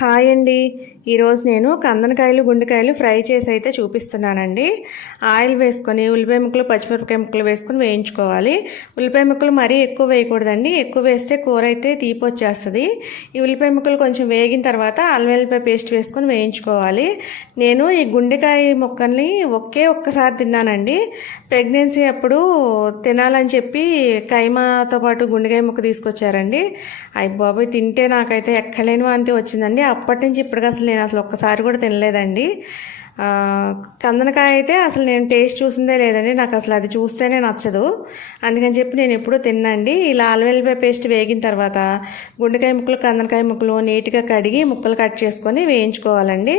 Hi అండి. ఈరోజు నేను కందనకాయలు గుండెకాయలు ఫ్రై చేసి అయితే చూపిస్తున్నానండి. ఆయిల్ వేసుకొని ఉల్లిపాయ ముక్కలు పచ్చిమిరపకాయ ముక్కలు వేసుకొని వేయించుకోవాలి. ఉల్లిపాయ ముక్కలు మరీ ఎక్కువ వేయకూడదండి. ఎక్కువ వేస్తే కూర అయితే తీపి వచ్చేస్తుంది. ఈ ఉల్లిపాయ ముక్కలు కొంచెం వేగిన తర్వాత అల్లం వెల్లిపాయ పేస్ట్ వేసుకొని వేయించుకోవాలి. నేను ఈ గుండెకాయ ముక్కల్ని ఒకే ఒక్కసారి తిన్నానండి. ప్రెగ్నెన్సీ అప్పుడు తినాలని చెప్పి కైమాతో పాటు గుండెకాయ ముక్క తీసుకొచ్చారండి. అయ్యి బాబోయ్ తింటే నాకైతే ఎక్కలేని వాంతి వచ్చిందండి. అప్పటి నుంచి ఇప్పటికి అసలు నేను అసలు ఒక్కసారి కూడా తినలేదండి. కందనకాయ అయితే అసలు నేను టేస్ట్ చూసిందే లేదండి. నాకు అసలు అది చూస్తేనే నచ్చదు. అందుకని చెప్పి నేను ఎప్పుడూ తిన్నండి. ఇలా అల్వెల్లిపాయ పేస్ట్ వేగిన తర్వాత గుండెకాయ ముక్కలు కందనకాయ ముక్కలు నీట్గా కడిగి ముక్కలు కట్ చేసుకొని వేయించుకోవాలండి.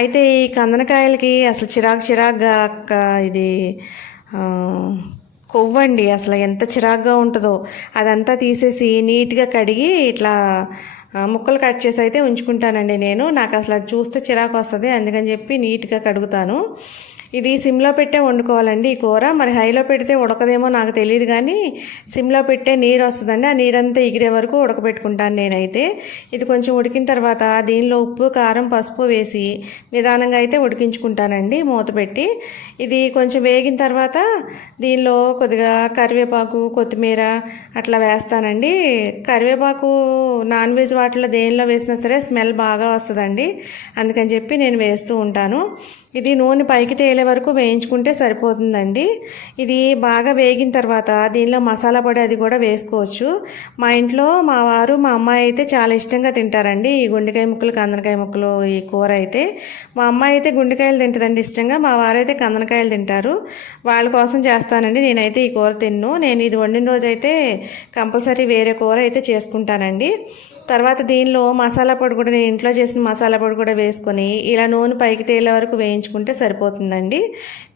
అయితే ఈ కందనకాయలకి అసలు చిరాకు చిరాకుగా ఇది కొవ్వండి. అసలు ఎంత చిరాగ్గా ఉంటుందో. అదంతా తీసేసి నీట్గా కడిగి ఇట్లా ముక్కలు కట్ చేసి అయితే ఉంచుకుంటానండి నేను. నాకు అసలు అది చూస్తే చిరాకు వస్తుంది. అందుకని చెప్పి నీట్గా కడుగుతాను. ఇది సిమ్లో పెట్టే వండుకోవాలండి ఈ కూర. మరి హైలో పెడితే ఉడకదేమో నాకు తెలియదు కానీ సిమ్లో పెట్టే నీరు వస్తుందండి. ఆ నీరంతా ఎగిరే వరకు ఉడకబెట్టుకుంటాను నేనైతే. ఇది కొంచెం ఉడికిన తర్వాత దీనిలో ఉప్పు కారం పసుపు వేసి నిదానంగా అయితే ఉడికించుకుంటానండి మూత పెట్టి. ఇది కొంచెం వేగిన తర్వాత దీనిలో కొద్దిగా కరివేపాకు కొత్తిమీర అట్లా వేస్తానండి. కరివేపాకు నాన్ వెజ్ వాటిలో దేనిలో వేసినా సరే స్మెల్ బాగా వస్తుందండి. అందుకని చెప్పి నేను వేస్తూ ఉంటాను. ఇది నూనె పైకి తేలే వరకు వేయించుకుంటే సరిపోతుందండి. ఇది బాగా వేగిన తర్వాత దీనిలో మసాలా పొడి అది కూడా వేసుకోవచ్చు. మా ఇంట్లో మా వారు మా అమ్మాయి అయితే చాలా ఇష్టంగా తింటారండి. ఈ గుండెకాయ ముక్కలు కందనకాయ ముక్కలు ఈ కూర అయితే. మా అమ్మాయి అయితే గుండెకాయలు తింటుందండి ఇష్టంగా. మా వారైతే కందనకాయలు తింటారు. వాళ్ళ కోసం చేస్తానండి. నేనైతే ఈ కూర తిన్ను. నేను ఇది వండిన రోజు అయితే కంపల్సరీ వేరే కూర అయితే చేసుకుంటానండి. తర్వాత దీనిలో మసాలా పొడి కూడా నేను ఇంట్లో చేసిన మసాలా పొడి కూడా వేసుకొని ఇలా నూనె పైకి తేలే వరకు వేయించుకుంటే సరిపోతుందండి.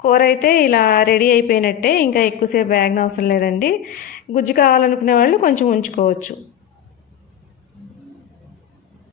కూర అయితే ఇలా రెడీ అయిపోయినట్టే ఇంకా ఎక్కువసేపు బ్యాగ్ అవసరం లేదండి. గుజ్జు కావాలనుకునే వాళ్ళు కొంచెం ఉంచుకోవచ్చు.